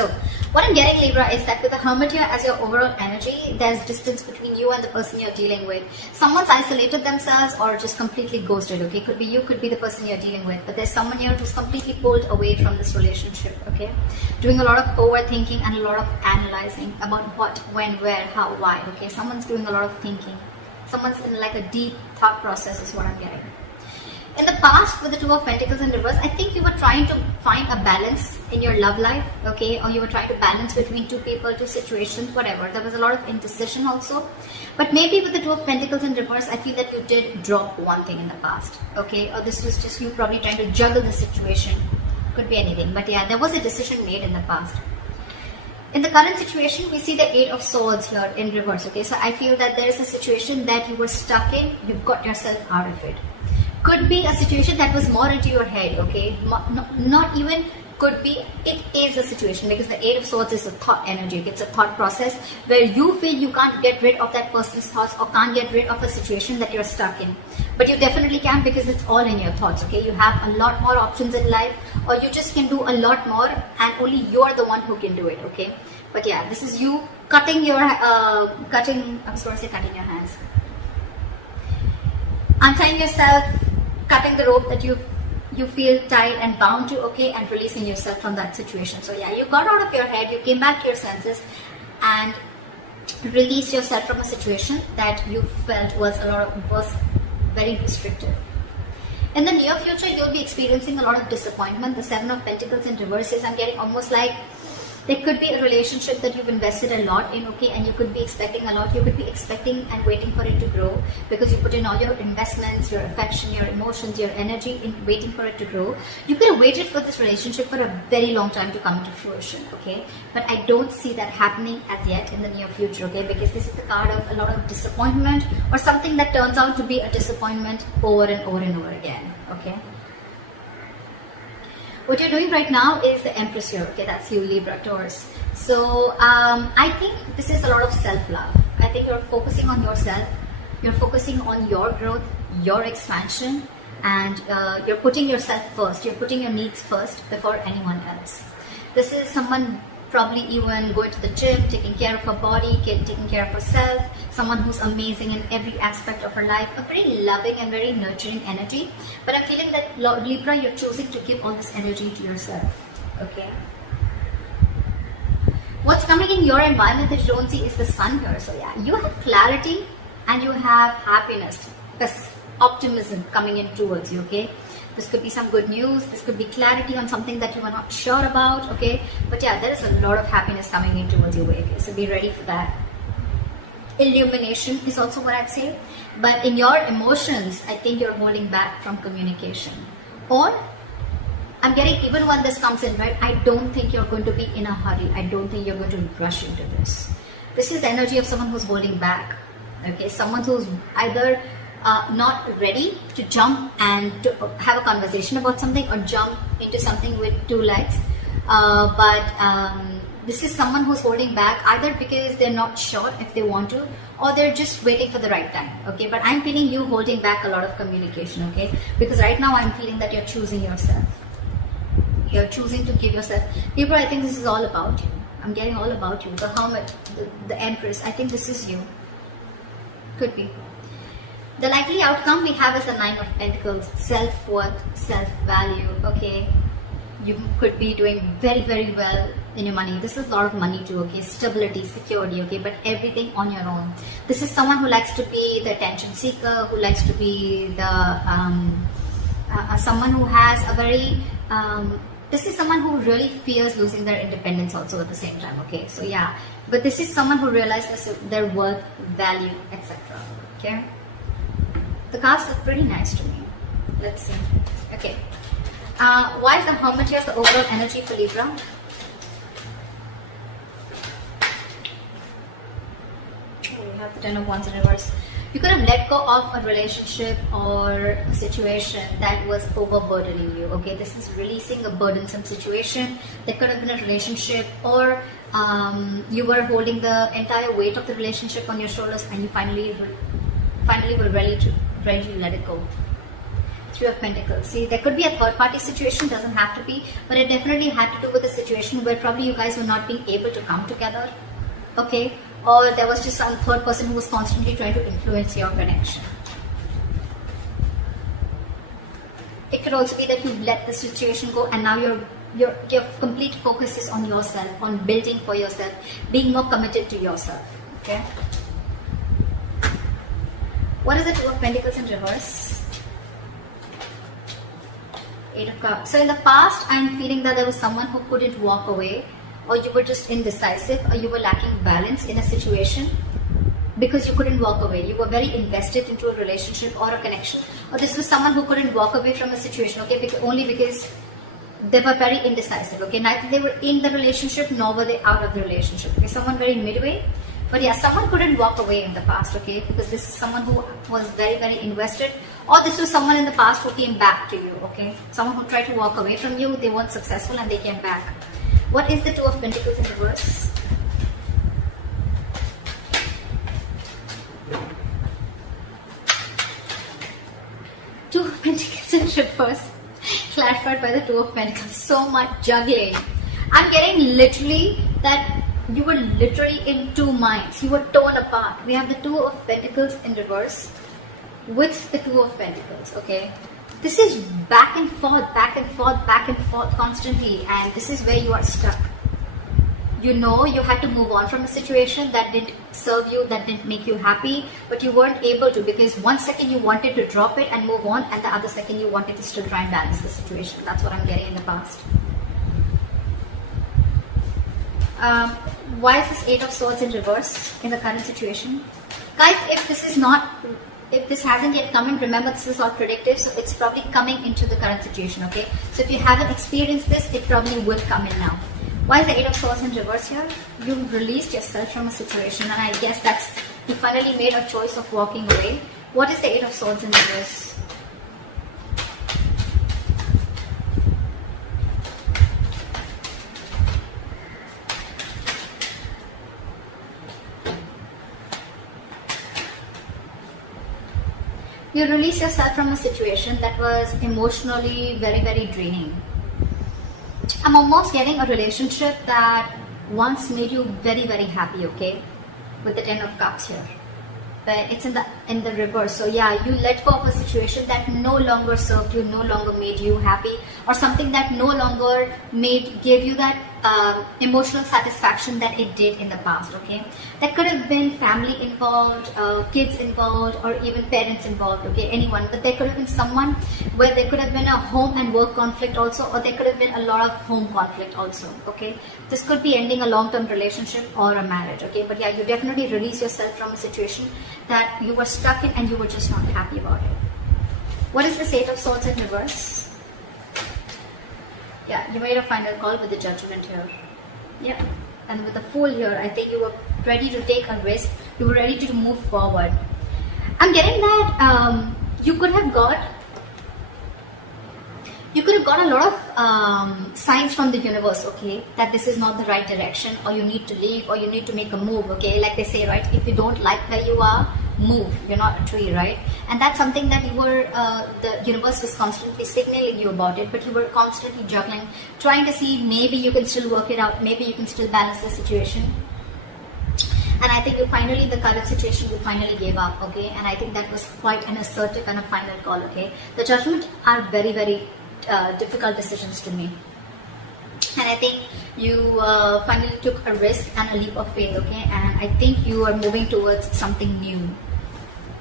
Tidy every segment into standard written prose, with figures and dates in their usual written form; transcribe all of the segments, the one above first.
So what I'm getting, Libra, is that with the Hermit here as your overall energy, there's distance between you and the person you're dealing with. Someone's isolated themselves or just completely ghosted, okay? Could be you, could be the person you're dealing with. But there's someone here who's completely pulled away from this relationship, okay? Doing a lot of overthinking and a lot of analyzing about what, when, where, how, why, okay? Someone's doing a lot of thinking. Someone's in like a deep thought process is what I'm getting. In the past, with the Two of Pentacles in reverse, I think you were trying to find a balance in your love life, okay? Or you were trying to balance between two people, two situations, whatever. There was a lot of indecision also. But maybe with the Two of Pentacles in reverse, I feel that you did drop one thing in the past, okay? Or this was just you probably trying to juggle the situation. Could be anything. But yeah, there was a decision made in the past. In the current situation, we see the Eight of Swords here in reverse, okay? So I feel that there is a situation that you were stuck in. You've got yourself out of it. Could be a situation that was more into your head, okay? Not even could be, it is a situation, because the Eight of Swords is a thought energy. It's a thought process where you feel you can't get rid of that person's thoughts or can't get rid of a situation that you're stuck in. But you definitely can, because it's all in your thoughts, okay? You have a lot more options in life, or you just can do a lot more, and only you're the one who can do it, okay? But yeah, this is you cutting your, cutting your hands. Untying yourself, cutting the rope that you feel tied and bound to, okay, and releasing yourself from that situation. So yeah, you got out of your head, you came back to your senses and released yourself from a situation that you felt was very restrictive. In the near future, you'll be experiencing a lot of disappointment. The Seven of Pentacles in reverse is, I'm getting almost like there could be a relationship that you've invested a lot in, okay, and you could be expecting a lot. You could be expecting and waiting for it to grow, because you put in all your investments, your affection, your emotions, your energy in waiting for it to grow. You could have waited for this relationship for a very long time to come to fruition, okay? But I don't see that happening as yet in the near future, okay? Because this is the card of a lot of disappointment, or something that turns out to be a disappointment over and over and over again, okay? What you're doing right now is the Empress here, okay? That's you, Libra, Taurus. So I think this is a lot of self-love. I think you're focusing on yourself. You're focusing on your growth, your expansion, and you're putting yourself first. You're putting your needs first before anyone else. This is someone probably even going to the gym, taking care of her body, taking care of herself, someone who's amazing in every aspect of her life, a very loving and very nurturing energy. But I'm feeling that, Libra, you're choosing to give all this energy to yourself, okay? What's coming in your environment that you don't see is the Sun here. So yeah, you have clarity and you have happiness, optimism coming in towards you, okay? This could be some good news. This could be clarity on something that you are not sure about, okay? But yeah, there is a lot of happiness coming in towards your way, okay? So be ready for that. Illumination is also what I'd say. But in your emotions, I think you're holding back from communication. Or, I'm getting, even when this comes in, right, I don't think you're going to be in a hurry. I don't think you're going to rush into this. This is the energy of someone who's holding back, okay? Someone who's either not ready to jump and to have a conversation about something, or jump into something with two legs. This is someone who's holding back, either because they're not sure if they want to, or they're just waiting for the right time, okay? But I'm feeling you holding back a lot of communication, okay? Because right now I'm feeling that you're choosing yourself. You're choosing to give yourself. Libra, I think this is all about you. I'm getting all about you. The Hermit, the Empress, I think this is you. Could be. The likely outcome we have is the Nine of Pentacles, self-worth, self-value, okay? You could be doing very, very well in your money. This is a lot of money too, okay? Stability, security, okay? But everything on your own. This is someone who likes to be the attention seeker, who likes to be the, someone who has a very, this is someone who really fears losing their independence also at the same time, okay? So yeah, but this is someone who realizes their worth, value, etc., okay? The cards look pretty nice to me. Let's see. Okay. Why is the Hermit here the overall energy for Libra? We have the Ten of Wands in reverse. You could have let go of a relationship or a situation that was overburdening you. Okay, this is releasing a burdensome situation. There could have been a relationship, or you were holding the entire weight of the relationship on your shoulders, and you finally were ready to let it go. Three of Pentacles. See, there could be a third party situation, doesn't have to be, but it definitely had to do with a situation where probably you guys were not being able to come together, okay? Or there was just some third person who was constantly trying to influence your connection. It could also be that you let the situation go and now your complete focus is on yourself, on building for yourself, being more committed to yourself, okay? What is the Two of Pentacles in reverse? Eight of Cups. So in the past, I'm feeling that there was someone who couldn't walk away, or you were just indecisive, or you were lacking balance in a situation because you couldn't walk away. You were very invested into a relationship or a connection. Or this was someone who couldn't walk away from a situation, okay, only because they were very indecisive, okay. Neither they were in the relationship nor were they out of the relationship. Okay, someone very midway. But yeah, someone couldn't walk away in the past, okay, because this is someone who was very, very invested, or this was someone in the past who came back to you, okay. Someone who tried to walk away from you, they weren't successful and they came back. What is the Two of Pentacles in reverse? Two of Pentacles in reverse, clarified by the Two of Pentacles. So much juggling. I'm getting literally that you were literally in two minds. You were torn apart. We have the Two of Pentacles in reverse with the Two of Pentacles, okay? This is back and forth, back and forth, back and forth constantly, and this is where you are stuck. You know you had to move on from a situation that didn't serve you, that didn't make you happy, but you weren't able to because one second you wanted to drop it and move on, and the other second you wanted to still try and balance the situation. That's what I'm getting in the past. Why is this Eight of Swords in reverse in the current situation? Guys, if this hasn't yet come in, remember this is all predictive, so it's probably coming into the current situation, okay? So if you haven't experienced this, it probably will come in now. Why is the Eight of Swords in reverse here? You've released yourself from a situation, and I guess that's, you finally made a choice of walking away. What is the Eight of Swords in reverse? You release yourself from a situation that was emotionally very, very draining. I'm almost getting a relationship that once made you very, very happy, okay? With the Ten of Cups here. But it's in the reverse. So yeah, you let go of a situation that no longer served you, no longer made you happy, or something that no longer gave you that emotional satisfaction that it did in the past, okay? That could have been family involved, kids involved, or even parents involved, okay? Anyone. But there could have been someone where there could have been a home and work conflict also, or there could have been a lot of home conflict also, okay? This could be ending a long-term relationship or a marriage, okay? But yeah, you definitely release yourself from a situation that you were stuck in and you were just not happy about it. What is this Eight of Swords in reverse? Yeah, you made a final call with the Judgment here. Yeah, and with the Fool here, I think you were ready to take a risk. You were ready to move forward. I'm getting that you could have got a lot of signs from the universe, okay, that this is not the right direction, or you need to leave, or you need to make a move, okay? Like they say, right, if you don't like where you are, move. You're not a tree, right? And that's something that you were, the universe was constantly signaling you about it, but you were constantly juggling, trying to see maybe you can still work it out, maybe you can still balance the situation. And I think you finally, the current situation, you finally gave up, okay? And I think that was quite an assertive and a final call, okay? The Judgment are very, very difficult decisions to make. And I think you finally took a risk and a leap of faith, okay? And I think you are moving towards something new.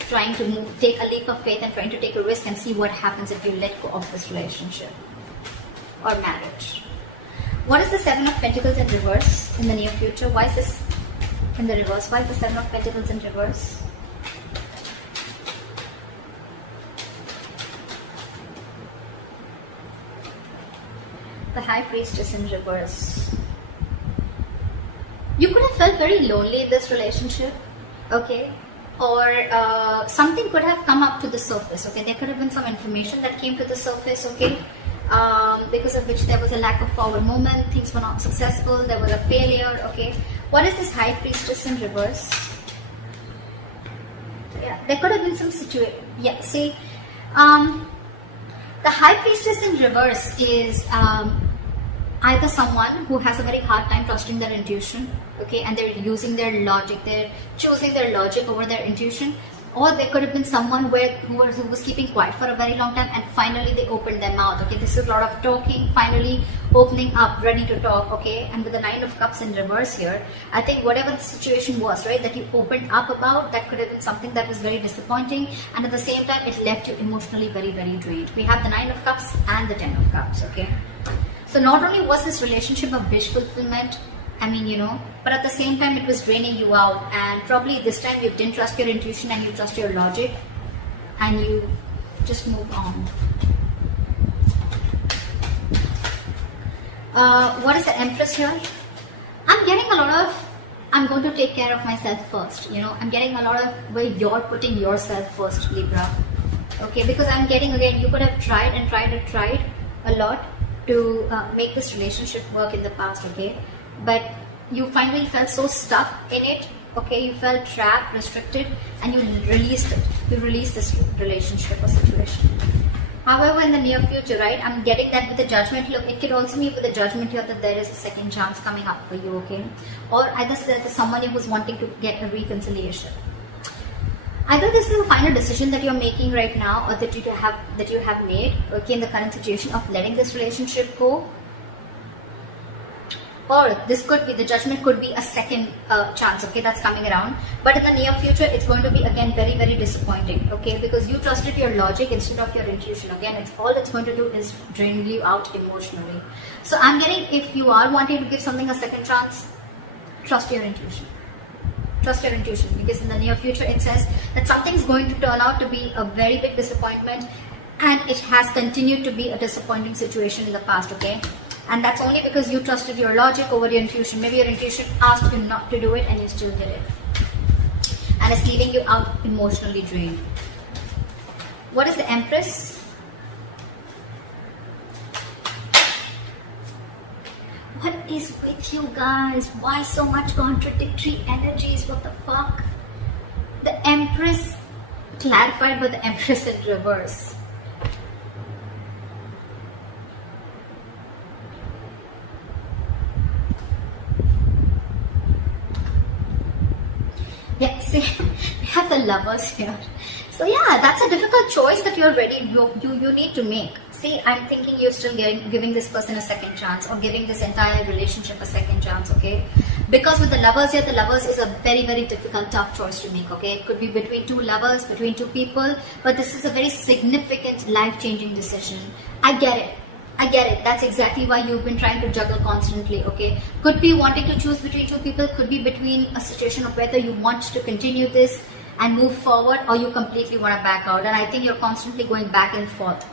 Trying to take a leap of faith and trying to take a risk and see what happens if you let go of this relationship or marriage. What is the Seven of Pentacles in reverse in the near future? Why is this in the reverse? Why is the Seven of Pentacles in reverse? The High Priestess in reverse. You could have felt very lonely in this relationship, okay? Or something could have come up to the surface, okay? There could have been some information that came to the surface, okay? Because of which there was a lack of forward movement, things were not successful, there was a failure, okay? What is this High Priestess in reverse? Yeah, there could have been some situation. Yeah, see, The High Priestess in reverse is either someone who has a very hard time trusting their intuition, okay, and they're using their logic, they're choosing their logic over their intuition, or there could have been someone who was keeping quiet for a very long time and finally they opened their mouth, okay. This is a lot of talking, finally opening up, ready to talk, okay. And with the Nine of Cups in reverse here, I think whatever the situation was, right, that you opened up about, that could have been something that was very disappointing, and at the same time it left you emotionally very, very drained. We have the Nine of Cups and the Ten of Cups, okay. So not only was this relationship a wish fulfillment, I mean, you know, but at the same time it was draining you out, and probably this time you didn't trust your intuition and you trust your logic and you just moved on. What is the Empress here? I'm getting a lot of, I'm going to take care of myself first, you know, I'm getting a lot of where you're putting yourself first, Libra, okay, because I'm getting, again, you could have tried and tried and tried a lot to make this relationship work in the past, okay, but you finally felt so stuck in it, okay, you felt trapped, restricted, and you released it. You released this relationship or situation. However, in the near future, right, I'm getting that with the Judgment. Look, it could also mean with the Judgment here that there is a second chance coming up for you, okay, or either there's someone who's wanting to get a reconciliation. Either this is a final decision that you're making right now, or that you have made, okay, in the current situation of letting this relationship go. Or this could be, the Judgment could be a second chance, okay, that's coming around. But in the near future, it's going to be again very, very disappointing, okay, because you trusted your logic instead of your intuition. Again, it's all it's going to do is drain you out emotionally. So I'm getting, if you are wanting to give something a second chance, trust your intuition. Trust your intuition, because in the near future it says that something's going to turn out to be a very big disappointment, and it has continued to be a disappointing situation in the past, okay. And that's only because you trusted your logic over your intuition. Maybe your intuition asked you not to do it and you still did it. And it's leaving you out emotionally drained. What is the Empress? What is with you guys? Why so much contradictory energies? What the fuck? The Empress clarified with the Empress in reverse. Yeah, see, we have the Lovers here. So yeah, that's a difficult choice that you're ready, you need to make. See, I'm thinking you're still giving this person a second chance, or giving this entire relationship a second chance, okay? Because with the Lovers here, the Lovers is a very, very difficult, tough choice to make, okay? It could be between two lovers, between two people, but this is a very significant, life-changing decision. I get it. I get it. That's exactly why you've been trying to juggle constantly, okay? Could be wanting to choose between two people, could be between a situation of whether you want to continue this and move forward, or you completely want to back out. And I think you're constantly going back and forth.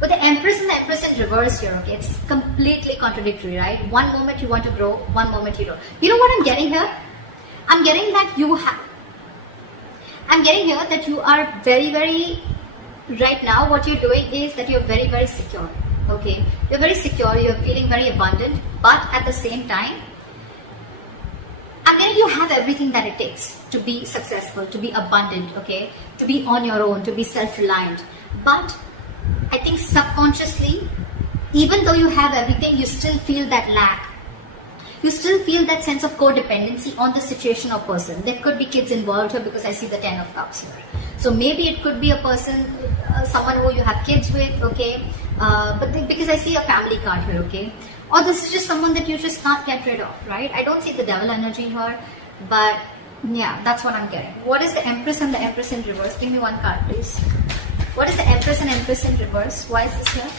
But the Empress and the Empress in reverse here, okay? It's completely contradictory, right? One moment you want to grow, one moment you don't. You know what I'm getting here? I'm getting that you are very, very, right now what you're doing is that you're very, very secure. Okay, you're very secure, you're feeling very abundant, but at the same time, I mean, you have everything that it takes to be successful, to be abundant, okay, to be on your own, to be self-reliant. But I think subconsciously, even though you have everything, you still feel that lack. You still feel that sense of codependency on the situation or person. There could be kids involved here, because I see the Ten of Cups here. So maybe it could be a person, someone who you have kids with, okay, because I see a family card here, okay, or this is just someone that you just can't get rid of, right? I don't see the Devil energy here, but yeah, that's what I'm getting. What is the Empress and the Empress in reverse? Give me one card, please. What is the Empress and Empress in reverse? Why is this here?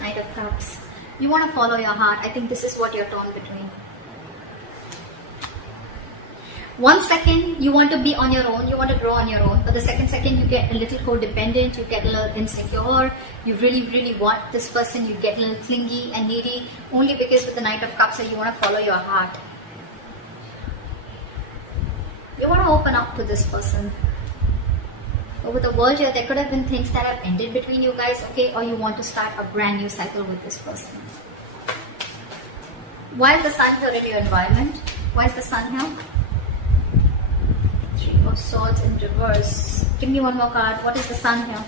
Knight of Cups. You want to follow your heart. I think this is what you're torn between. 1 second you want to be on your own, you want to grow on your own, but the second you get a little codependent, you get a little insecure, you really want this person, you get a little clingy and needy, only because with the Knight of Cups you want to follow your heart. You want to open up to this person. But with the World here, there could have been things that have ended between you guys, okay, or you want to start a brand new cycle with this person. Why is the Sun here in your environment? Why is the Sun here? Three of Swords in reverse. Give me one more card. What is the Sun here?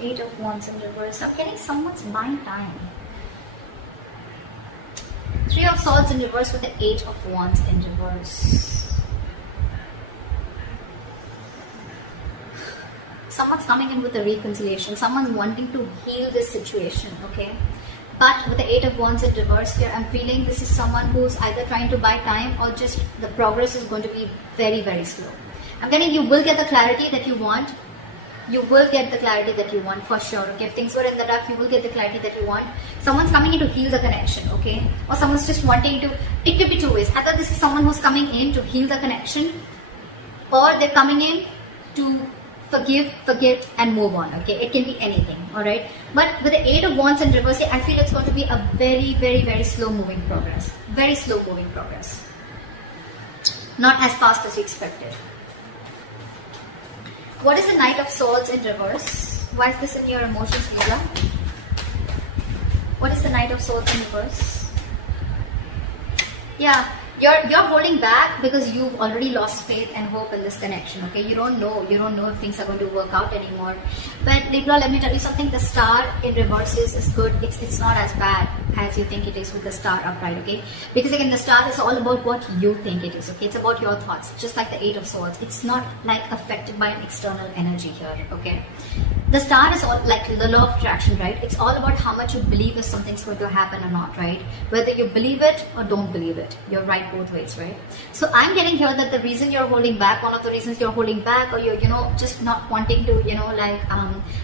8 of Wands in reverse. I'm getting someone's buying time. 3 of Swords in reverse with the 8 of Wands in reverse. Someone's coming in with a reconciliation. Someone's wanting to heal this situation, okay? But with the 8 of Wands in reverse here, I'm feeling this is someone who's either trying to buy time or just the progress is going to be very, very slow. I'm getting you will get the clarity that you want. You will get the clarity that you want for sure. Okay, if things were in the dark, you will get the clarity that you want. Someone's coming in to heal the connection, okay? Or someone's just wanting to, it could be two ways. Either this is someone who's coming in to heal the connection, or they're coming in to forgive, forget, and move on, okay? It can be anything, alright? But with the 8 of Wands in reverse, I feel it's going to be a very, very, very slow moving progress. Very slow moving progress. Not as fast as you expected. What is the Knight of Swords in reverse? Why is this in your emotions, Libra? What is the Knight of Swords in reverse? Yeah, you're holding back because you've already lost faith and hope in this connection, okay? You don't know if things are going to work out anymore. But Libra, let me tell you something, the star in reverse is good. It's not as bad as you think it is with the star upright, okay? Because again, the star is all about what you think it is, okay? It's about your thoughts, just like the 8 of Swords. It's not like affected by an external energy here, okay? The star is all like the law of attraction, right? It's all about how much you believe if something's going to happen or not, right? Whether you believe it or don't believe it. You're right both ways, right? So I'm getting here that the reason you're holding back, one of the reasons you're holding back, or you're, just not wanting to,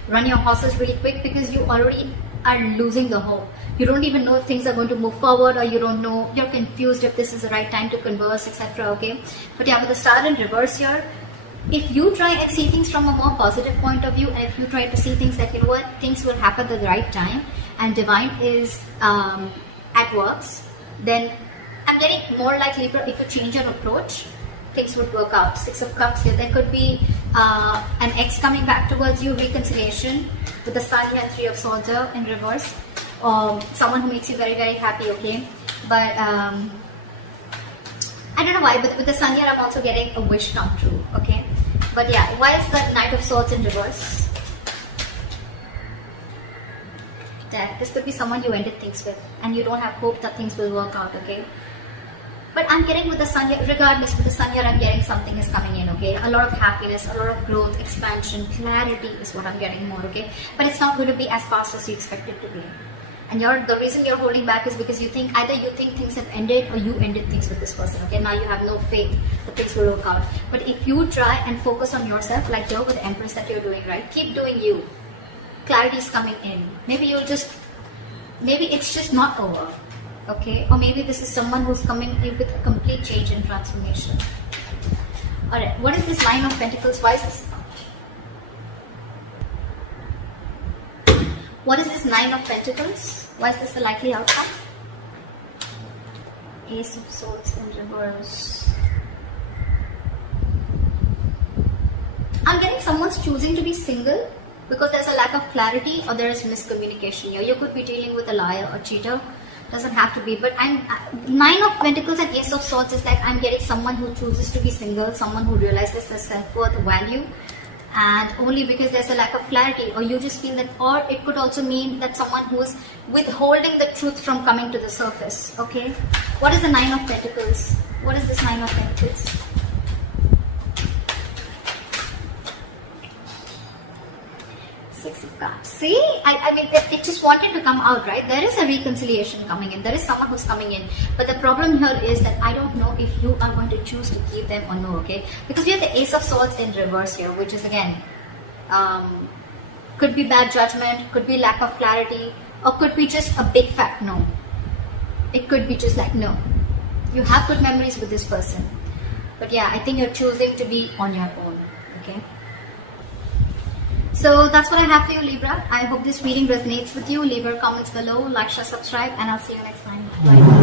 run your horses really quick because you already are losing the hope. You don't even know if things are going to move forward, or you don't know, you're confused if this is the right time to converse, etc. Okay? But yeah, with the star in reverse here, if you try and see things from a more positive point of view, and if you try to see things like, things will happen at the right time, and divine is at works, then I'm getting more like Libra, if you change your approach, things would work out. 6 of Cups here, there could be an ex coming back towards you, reconciliation, with the Sun here and 3 of Swords here in reverse, someone who makes you very, very happy, okay? But I don't know why, but with the Sun here, I'm also getting a wish come true, okay? But yeah, why is the Knight of Swords in reverse? That this could be someone you ended things with, and you don't have hope that things will work out, okay? But I'm getting with the Sun here, regardless, with the Sun here, I'm getting something is coming in, okay? A lot of happiness, a lot of growth, expansion, clarity is what I'm getting more, okay? But it's not going to be as fast as you expect it to be. And the reason you're holding back is because either you think things have ended, or you ended things with this person, okay? Now you have no faith that things will work out. But if you try and focus on yourself, like you're with the Empress that you're doing, right? Keep doing you. Clarity is coming in. Maybe it's just not over, okay? Or maybe this is someone who's coming in with a complete change and transformation. Alright, what is this Nine of Pentacles? Why is this? What is this Nine of Pentacles? Why is this the likely outcome? Ace of Swords in reverse. I'm getting someone's choosing to be single because there's a lack of clarity, or there is miscommunication here. You could be dealing with a liar or cheater. Doesn't have to be, but Nine of Pentacles and Ace of Swords is like I'm getting someone who chooses to be single, someone who realizes their self-worth, value, and only because there's a lack of clarity, or you just feel that, or it could also mean that someone who is withholding the truth from coming to the surface, okay? What is the Nine of Pentacles? What is this Nine of Pentacles? Six of Cups. See, I mean, it just wanted to come out, right? There is a reconciliation coming in. There is someone who's coming in. But the problem here is that I don't know if you are going to choose to keep them or no, okay? Because we have the Ace of Swords in reverse here, which is again, could be bad judgment, could be lack of clarity, or could be just a big fat no. It could be just like no. You have good memories with this person. But yeah, I think you're choosing to be on your own, okay? So that's what I have for you, Libra. I hope this reading resonates with you. Leave your comments below, like, share, subscribe, and I'll see you next time. Bye.